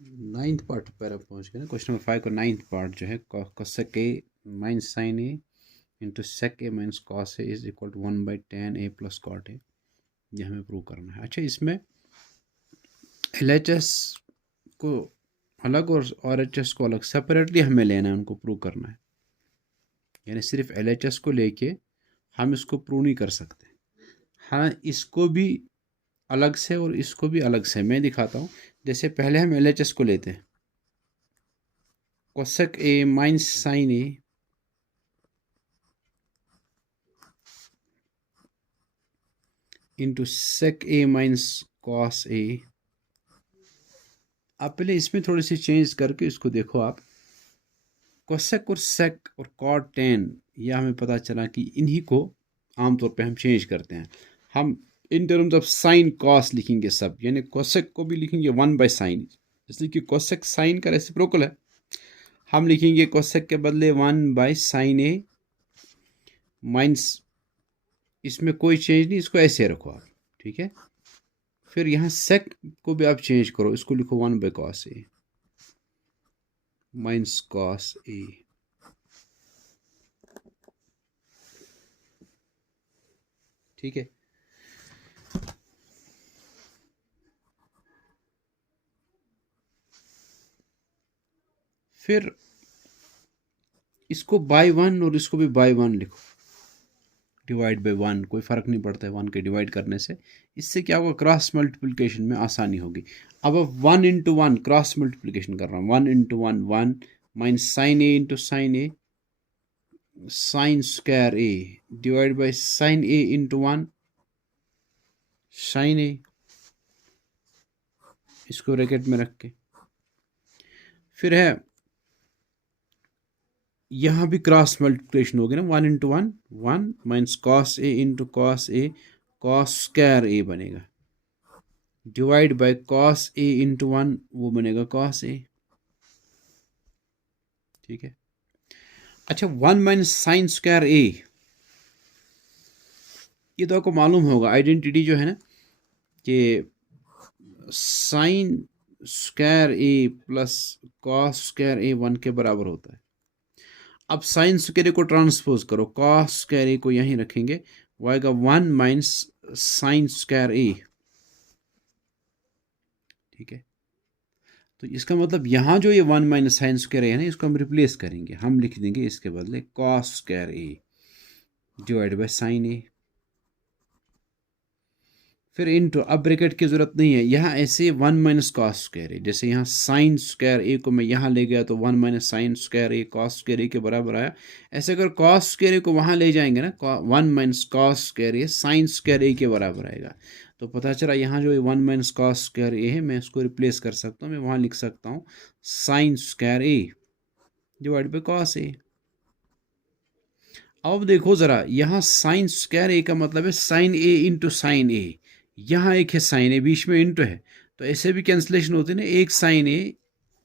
Ninth part पर आप पहुँच गए ना। क्वेश्चन नंबर 5 का नाइन्थ पार्ट जो है, cosec a minus sine A into sec a minus cos a is equal to 1/tan a plus cot a। ये हमें प्रूव करना है। अच्छा, इसमें LHS को अलग और RHS को अलग सेपरेटली हमें लेना है, उनको प्रूव करना है। यानी सिर्फ LHS को लेके हम इसको प्रूव नहीं कर सकते। हाँ, इसको भी अलग से और इसको भी अलग से मैं दिखाता हूँ। जैसे पहले हम LHS को लेते हैं, cosec a minus sine A into sec a minus cos a। आप पहले इसमें थोड़ी सी चेंज करके इसको देखो आप। cosec और sec और cot tan, यह हमें पता चला कि इन्हीं को आमतौर पे हम चेंज करते हैं। हम इन टर्म्स ऑफ साइन कॉस लिखेंगे सब, यानी cosec को भी लिखेंगे 1/sin, इसलिए कि cosec साइन का रेसिप्रोकल है। हम लिखेंगे cosec के बदले 1/sin a माइनस, इसमें कोई चेंज नहीं, इसको ऐसे रखो आप, ठीक है। फिर यहाँ sec को भी आप चेंज करो, इसको लिखो 1/cos a minus cos a। ठीक है। फिर इसको बाय 1 और इसको भी बाय 1 लिखो, डिवाइड बाय 1, कोई फ़र्क नहीं पड़ता है 1 के डिवाइड करने से। इससे क्या होगा, क्रॉस मल्टीप्लिकेशन में आसानी होगी। अब 1 इंटू 1 क्रॉस मल्टीप्लिकेशन कर रहा हूँ, 1 into 1 1 minus sine A into sine A sine square A divide by sine A into 1 sine A, इसको ब्रैकेट में रख के। फिर है यहाँ भी क्रॉस मल्टीप्लिकेशन होगी ना, 1 into 1 1 minus cos A into cos A cos square A बनेगा, divide by cos A into 1, वो बनेगा कॉस ए। ठीक है। अच्छा, 1 माइनस साइन स्क्वायर ए, ये तो आपको मालूम होगा आइडेंटिटी जो है ना, कि sign square A plus cos square A 1 के बराबर होता है। अब साइन स्क्वायर ए को ट्रांसपोज करो, कॉस स्क्वायर ए को यहीं रखेंगे, वो आएगा 1 माइनस साइन स्क्वायर ए। ठीक है। तो इसका मतलब यहाँ जो ये 1 माइनस साइन स्क्वायर ए है ना, इसको हम रिप्लेस करेंगे, हम लिख देंगे इसके बदले cos square A divide by sine A. फिर इंटू, अब ब्रैकेट की जरूरत नहीं है, यहाँ ऐसे 1 माइनस कॉस स्क्वायर ए, जैसे यहाँ साइन स्क्वायर ए को मैं यहाँ ले गया तो 1 माइनस साइन स्क्वायर ए कॉस स्क्वायर ए के बराबर आया। ऐसे अगर कॉस स्क्वायर ए को वहाँ ले जाएंगे ना, 1 minus cos square A sine square ए के बराबर आएगा। तो पता चला यहाँ जो 1 माइनस कॉस स्क्वायर ए है, मैं इसको रिप्लेस कर सकता हूँ, मैं वहाँ लिख सकता हूँ sine square A divide by cos A. अब देखो ज़रा, यहाँ साइन स्क्वायर ए का मतलब है साइन ए इंटू साइन ए, यहाँ एक है साइन ए, बीच में इंटू है, तो ऐसे भी कैंसिलेशन होती है ना, एक साइन ए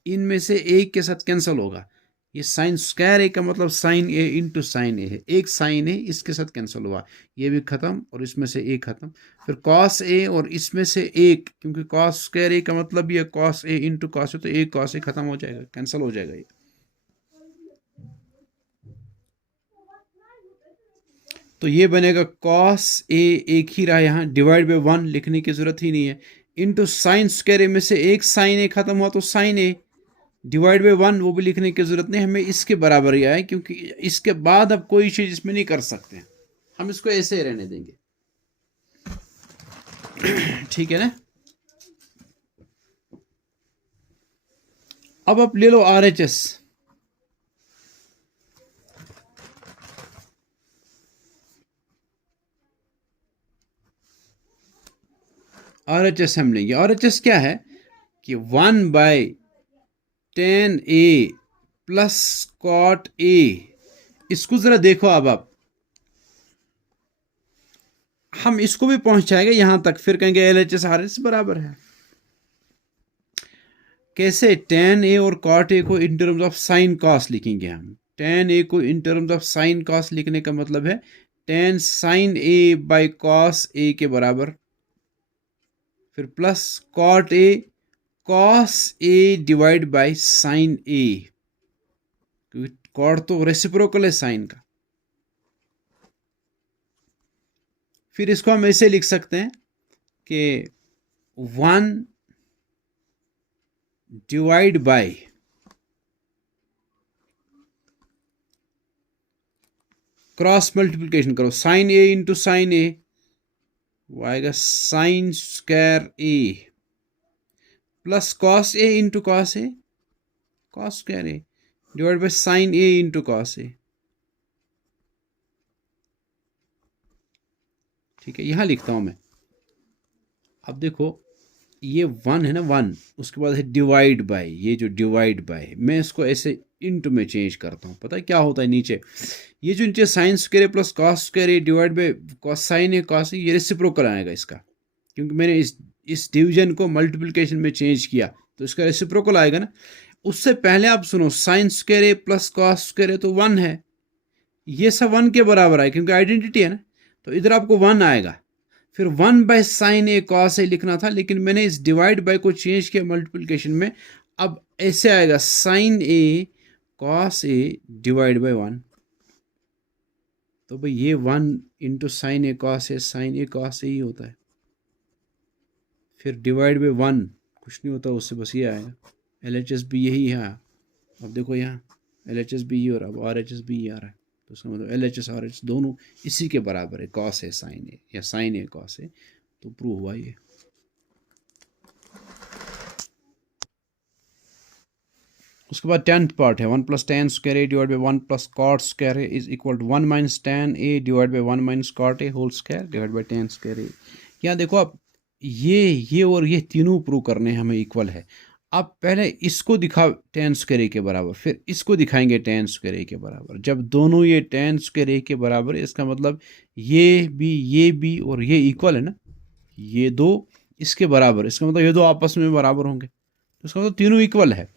इनमें से एक के साथ कैंसिल होगा। ये साइन स्क्वायर ए का मतलब साइन ए इंटू साइन ए है, एक साइन ए इसके साथ कैंसिल हुआ, ये भी ख़त्म और इसमें से एक ख़त्म। फिर कॉस ए और इसमें से एक, क्योंकि कॉस स्क्वायर ए का मतलब ये कॉस ए इंटू कॉस है, तो एक कॉस ए ख़त्म हो जाएगा, कैंसिल हो जाएगा ये। तो ये बनेगा कॉस ए, एक ही रहा यहाँ, डिवाइड बाई 1 लिखने की जरूरत ही नहीं है, इंटू साइन स्क्वायर ए में से एक साइन ए खत्म हुआ तो साइन ए डिवाइड बाई 1, वो भी लिखने की जरूरत नहीं, हमें इसके बराबर ही आए, क्योंकि इसके बाद अब कोई चीज इसमें नहीं कर सकते, हम इसको ऐसे ही रहने देंगे। ठीक है ना। अब आप ले लो RHS। RHS हम लेंगे, RHS क्या है कि 1/tan a plus cot a, इसको जरा देखो। अब आप हम इसको भी पहुंचाएंगे यहां तक, फिर कहेंगे LHS RHS बराबर है। कैसे, tan a और cot a को in terms of sine cos लिखेंगे हम। tan a को in terms of sine cos लिखने का मतलब है tan sin a by cos a के बराबर, फिर plus cot a cos A divide by sine A, क्योंकि कॉड तो रेसिप्रोकल है साइन का। फिर इसको हम ऐसे लिख सकते हैं कि 1 डिवाइड बाय क्रॉस मल्टीप्लिकेशन करो, sine A into sine A, वो आएगा sine square A, plus cos A into cos A, cos square A, divide by sine A into cos A. ठीक है, यहां लिखता हूं मैं। अब देखो ये 1 है ना, 1, उसके बाद है डिवाइड बाय, ये जो डिवाइड बाय मैं इसको ऐसे इंटू में चेंज करता हूँ। पता है क्या होता है नीचे, ये जो नीचे sine square plus cos square divide by cos sine A cos, ये रेसिप्रोकल आएगा इसका, क्योंकि मैंने इस डिवीजन को मल्टीप्लिकेशन में चेंज किया तो इसका रेसिप्रोकल आएगा ना। उससे पहले आप सुनो, sine square plus cos square तो 1 है, ये सब 1 के बराबर है क्योंकि आइडेंटिटी है ना, तो इधर आपको 1 आएगा। फिर 1 by sine A cos a लिखना था, लेकिन मैंने इस डिवाइड बाय को चेंज किया मल्टीप्लिकेशन में। अब ऐसे आएगा sine A cos A divide by 1। तो भाई ये 1 into sine A cos a, sine A cos a ही होता है। फिर डिवाइड बाय 1 कुछ नहीं होता उससे, बस ये आएगा। LHS भी यही है। अब देखो यहाँ LHS भी ये हो रहा है, अब RHS भी ये आ रहा है, तो उसका मतलब LHS RHS दोनों इसी के बराबर है, कॉस है साइन ए या साइन ए कॉस है। तो प्रूव हुआ ये। उसके बाद 10th पार्ट है, 1 plus tan square A divide by 1 plus cot square A is equal to 1 minus tan A divide by 1 minus cot A whole square divide by 10 square A. यहाँ देखो आप, ये और ये तीनों प्रूव करने हैं हमें इक्वल है। आप पहले इसको दिखाओ टेन स्क्वायर ए के बराबर, फिर इसको दिखाएंगे टेन स्क्वायर ए के बराबर। जब दोनों ये टेन स्क्वायर ए के बराबर है, इसका मतलब ये भी और ये इक्वल है ना, ये दो इसके बराबर, इसका मतलब ये दो आपस में बराबर होंगे, तो इसका मतलब तीनों इक्वल है।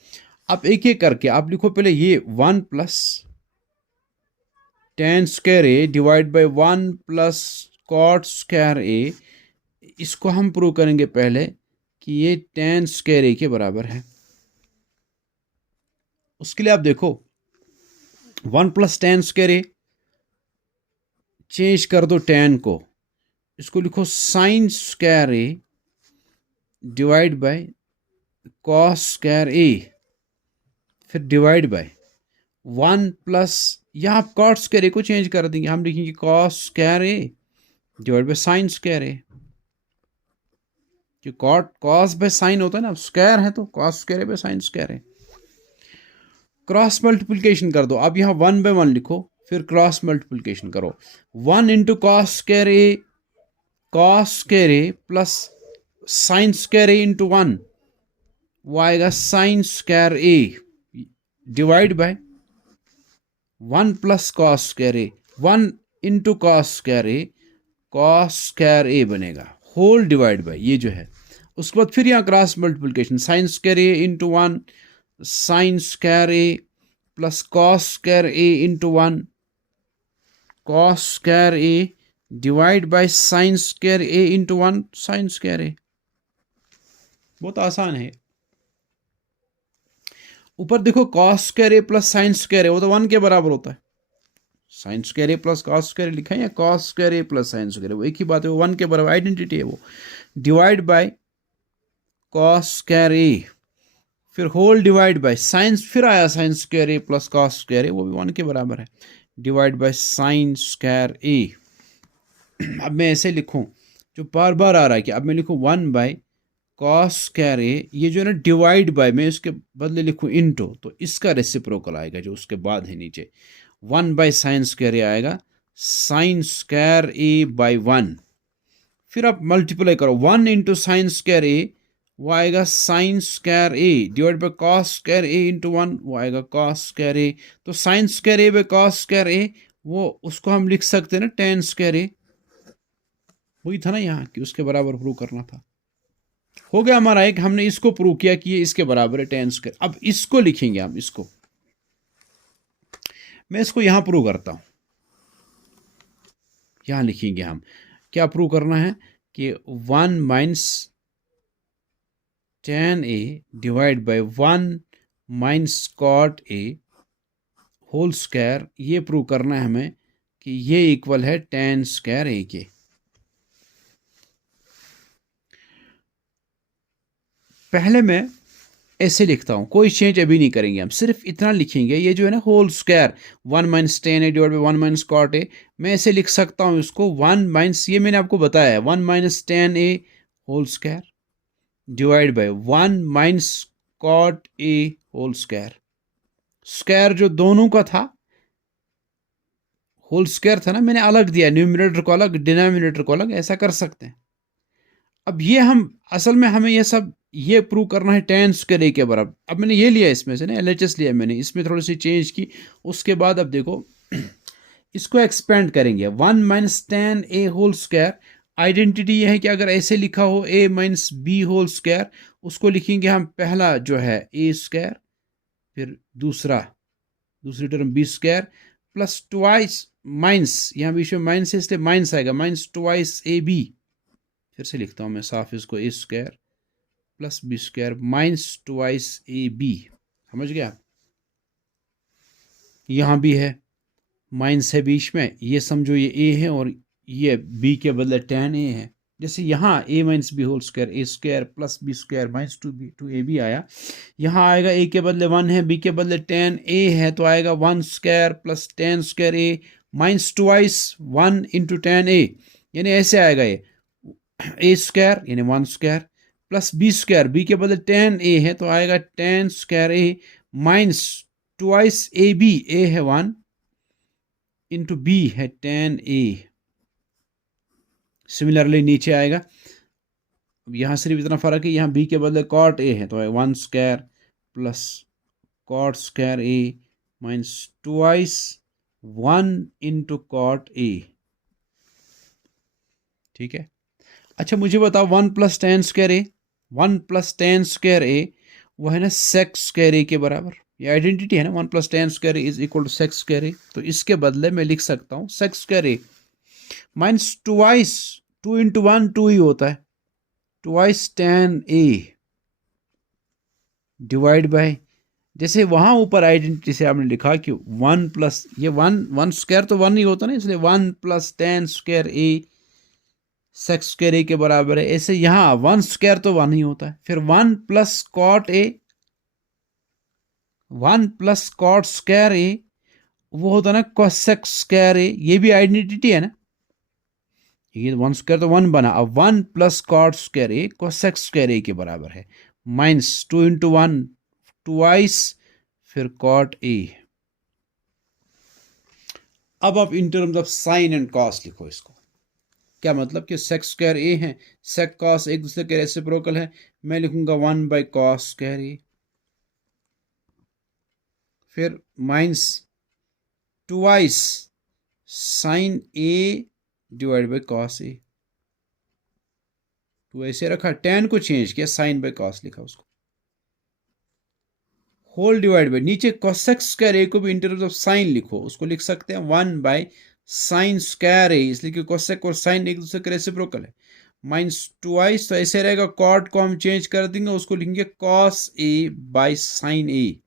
आप एक एक करके आप लिखो, पहले ये 1 plus tan square A divide by 1 plus cot square A, इसको हम प्रूव करेंगे पहले कि ये टेन स्क्वायर ए के बराबर है। उसके लिए आप देखो 1 plus tan square A, change कर दो टेन को, इसको लिखो sine square A divide by cos square A, फिर डिवाइड बाय 1 प्लस, यहाँ आप कॉट स्क्वायर ए को चेंज कर देंगे, हम लिखेंगे cos square A divide by sine square A. कि कॉस बाय साइन होता है ना, स्क्वायर है तो cos square A bye sine square है। क्रॉस मल्टीप्लिकेशन कर दो, अब यहाँ 1 बाय 1 लिखो, फिर क्रॉस मल्टीप्लिकेशन करो, 1 into cos square A plus sine square A into 1, वो आएगा sine square A divide by 1 plus cos square A, 1 into cos square A बनेगा होल डिवाइड बाय ये जो है। उसके बाद फिर यहाँ cross multiplication, sine square A into 1 sine square A plus cos square A into 1 cos square A divide by sine square A into 1 sine square A. बहुत आसान है। ऊपर देखो cos square A plus sine square A, वो तो 1 के बराबर होता है। Sine square A plus cos square लिखा है या cos square A plus sine square, वो एक ही बात है, वो 1 के बराबर आइडेंटिटी है वो। Divide by cos square A, फिर होल डिवाइड बाय साइंस, फिर आया sign square A plus cos square A, वो भी 1 के बराबर है, डिवाइड बाय साइन स्क्वायर ए। अब मैं ऐसे लिखूं, जो बार बार आ रहा है कि अब मैं लिखूं 1 बाय कॉस स्क्वायर ए, ये जो है ना डिवाइड बाय, मैं इसके बदले लिखूं इनटू, तो इसका रेसिप्रोकल आएगा जो उसके बाद है नीचे, 1 बाय साइन स्क्वायर ए आएगा साइन स्क्वायर ए बाय 1। फिर आप मल्टीप्लाई करो, 1 इंटू साइन स्क्वायर ए, वो आएगा sine square A divide by cos square A into 1, वो आएगा कॉस स्क्वायर ए। तो sine square A by cos square A, वो उसको हम लिख सकते हैं ना टेन स्क्वायर ए, वही था ना यहाँ कि उसके बराबर प्रूव करना था। हो गया हमारा एक, हमने इसको प्रूव किया कि ये इसके बराबर है टेन स्क्वायर। अब इसको लिखेंगे हम, इसको मैं इसको यहां प्रूव करता हूं, यहां लिखेंगे हम क्या प्रूव करना है कि 1 minus tan a divide by 1 minus cot a whole square, ये प्रूव करना है हमें कि ये इक्वल है tan स्क्वायर a के। पहले मैं ऐसे लिखता हूं, कोई चेंज अभी नहीं करेंगे, हम सिर्फ इतना लिखेंगे, ये जो है ना whole square 1 minus tan A divide by 1 minus cot a, मैं ऐसे लिख सकता हूं इसको 1 माइनस, ये मैंने आपको बताया है 1 minus tan a whole square divide by 1 minus cot A whole square. Square जो दोनों का था, होल स्क्वायर था ना, मैंने अलग दिया, न्यूमरेटर को अलग डिनोमिनेटर को अलग, ऐसा कर सकते हैं। अब ये हम असल में हमें ये सब ये प्रूव करना है tan स्क्वायर ए के बराबर। अब मैंने ये लिया इसमें से ना LHS लिया मैंने, इसमें थोड़ी सी चेंज की, उसके बाद अब देखो इसको एक्सपेंड करेंगे 1 minus tan a whole square. Identity ये है कि अगर ऐसे लिखा हो a minus b whole square, उसको लिखेंगे हम पहला जो है a स्क्वायर, फिर दूसरी term b square plus twice minus, यहाँ बीच में माइनस है इसलिए माइनस आएगा, माइनस ट्वाइस ए बी। फिर से लिखता हूँ मैं साफ इसको, a square plus b square minus twice a b. समझ गया? यहाँ भी है माइनस है बीच में, ये समझो ये a है और ये b के बदले tan a है। जैसे यहाँ a minus b whole square, a square plus b square minus two a b आया, यहाँ आएगा a के बदले 1 है, b के बदले tan a है, तो आएगा 1 square plus tan square a minus twice 1 into tan a, यानी ऐसे आएगा ये a स्क्वायर यानी 1 square plus b square, b के बदले tan a है, तो आएगा tan square a minus twice a b, a है 1 इंटू बी है tan a। सिमिलरली नीचे आएगा, अब यहाँ सिर्फ इतना फर्क है, यहाँ b के बदले cot a है, तो है 1 square plus cot square a minus twice 1 into cot a। ठीक है, अच्छा मुझे बताओ 1 plus tan square A, 1 plus tan square A वो है ना सेक स्क्वायर ए के बराबर, ये आइडेंटिटी है ना, 1 plus tan square A is equal to sec square A. तो इसके बदले मैं लिख सकता हूँ sec square A minus twice, 2 into 1 2 ही होता है, twice tan A divide by, जैसे वहाँ ऊपर आइडेंटिटी से आपने लिखा कि 1 प्लस ये 1 स्क्वायर तो 1 ही होता ना, इसलिए 1 प्लस टेन स्क्वायर ए सेक स्क्वायर ए के बराबर है। ऐसे यहाँ 1 स्क्वायर तो 1 ही होता है, फिर 1 plus cot A, 1 plus cot square A वो होता है ना कोसेक स्क्वायर ए, ये भी आइडेंटिटी है ना, ये 1 स्क्वायर तो 1 बना, अब 1 प्लस कॉट स्क्वायर ए कोसेक स्क्वायर ए के बराबर है, माइनस 2 इंटू 1 ट्वाइस फिर कॉट ए। अब आप इन terms of sign and cos लिखो इसको, क्या मतलब कि सेक स्क्वायर ए है, सेक कॉस एक दूसरे के रेसिप्रोकल है, मैं लिखूंगा 1 बाई कॉस स्क्वायर ए, फिर minus twice sine A divide by cos A, तो ऐसे रखा, टेन को चेंज किया, साइन बाई कॉस लिखा उसको, होल डिवाइड बाई, नीचे कोसेक स्क्वायर ए को भी इन टर्म्स ऑफ साइन लिखो, उसको लिख सकते हैं 1 बाई साइन स्क्वायर ए, इसलिए कि कोसेक और साइन एक दूसरे के रेसिप्रोकल है, माइनस ट्वाइस, तो ऐसे रहेगा, कॉट को हम चेंज कर देंगे, उसको लिखेंगे कॉस ए बाई साइन ए।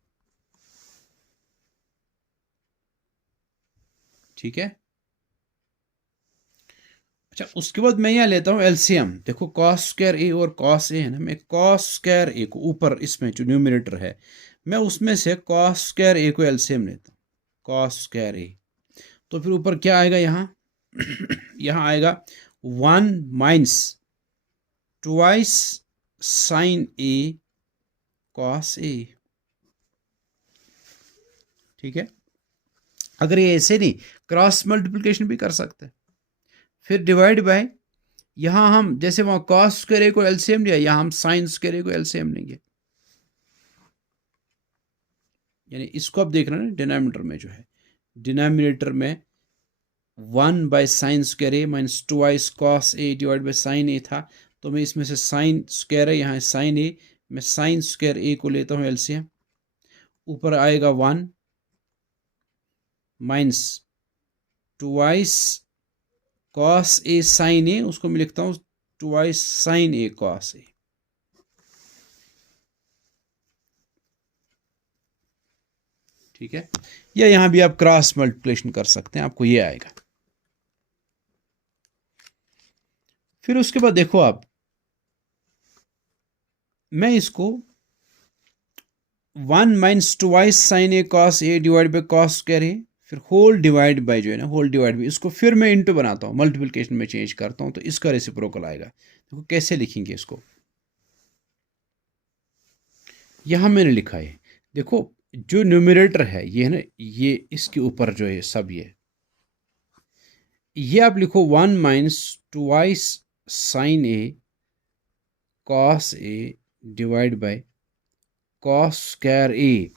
ठीक है, अच्छा उसके बाद मैं यहाँ लेता हूँ एलसीएम, देखो कॉस स्क्वायर ए और कॉस ए है ना, मैं कॉस स्क्वायर ए को ऊपर इसमें जो न्यूमरेटर है, मैं उसमें से कॉस स्क्वायर ए को एलसीएम लेता हूँ, कॉस स्क्वायर ए, तो फिर ऊपर क्या आएगा यहाँ यहाँ आएगा 1 minus twice sine A cos A. ठीक है, अगर ये ऐसे नहीं, क्रॉस मल्टीप्लिकेशन भी कर सकते हैं, फिर डिवाइड बाय, यहां हम जैसे वहां कॉस स्क्वायर ए को एलसीएम लिया, यहां हम साइन स्क्वायर ए को एलसीएम लेंगे, यानी इसको अब देखना ना, डिनोमिनेटर में जो है, डिनोमिनेटर में 1 by sine square A minus twice cos A divide by sine A था, तो मैं इसमें से साइन स्क्वायर ए, यहाँ साइन ए, मैं साइन स्क्वायर ए को लेता हूँ एलसीएम, ऊपर आएगा 1 minus twice cos a sine ए, उसको मैं लिखता हूँ twice sine A cos A. ठीक है, या यहाँ भी आप क्रॉस मल्टीप्लिकेशन कर सकते हैं, आपको ये आएगा। फिर उसके बाद देखो आप, मैं इसको 1 minus twice sine A cos A divide by cos square A, फिर होल डिवाइड बाई जो है ना, होल डिवाइड बाई, इसको फिर मैं इंटू बनाता हूँ, मल्टीप्लिकेशन में चेंज करता हूँ, तो इसका रेसिप्रोकल आएगा। देखो कैसे लिखेंगे इसको, यहाँ मैंने लिखा है, देखो जो न्यूमरेटर है ये है ना, ये इसके ऊपर जो है सब ये आप लिखो 1 minus twice sine A cos A divide by cos square A,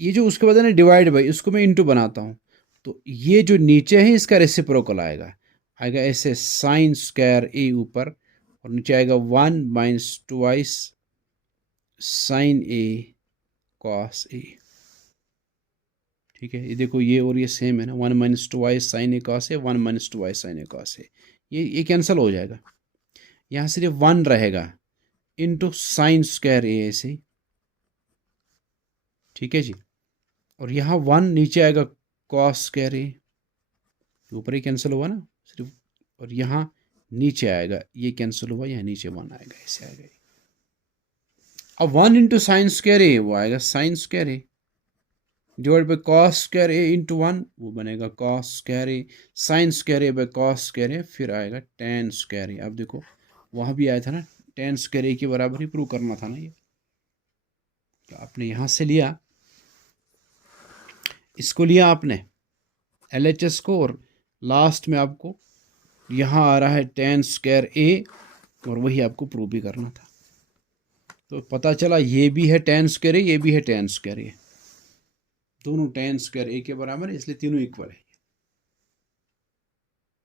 ये जो उसके बाद है ना डिवाइड बाई, इसको मैं इंटू बनाता हूँ, तो ये जो नीचे है इसका रेसिप्रोकल आएगा, आएगा ऐसे साइन स्क्वायर ए ऊपर, और नीचे आएगा 1 minus twice sine A cos A. ठीक है, ये देखो ये और ये सेम है ना, 1 माइनस ट्वाइस साइन ए कॉस ए, 1 माइनस ट्वाइस साइन ए कॉस ए, ये कैंसिल हो जाएगा, यहाँ सिर्फ 1 रहेगा इंटू साइन स्क्वायर ए ऐसे। ठीक है जी, और यहाँ 1 नीचे आएगा कॉस स्क्वायर ए, ऊपर ही कैंसिल हुआ ना सिर्फ, और यहाँ नीचे आएगा, ये कैंसिल हुआ, यहाँ नीचे 1 आएगा, ऐसे आएगा। अब 1 इंटू साइन स्क्वायर ए वो आएगा sine square A divide by cos square A into 1, वो बनेगा cos square A, sine square A by cos square A, फिर आएगा टेन स्क्वायर ए। अब देखो वहाँ भी आया था ना, टेन स्क्वायर ए के बराबर ही प्रूव करना था ना ये, तो आपने यहाँ से लिया, इसको लिया आपने LHS को, और लास्ट में आपको यहाँ आ रहा है टेन स्क्वायर ए, और वही आपको प्रूव भी करना था। तो पता चला ये भी है टेन स्क्वायर ए, ये भी है टेन स्क्वायर ए, दोनों टेन स्क्वायर ए के बराबर है, इसलिए तीनों इक्वल है।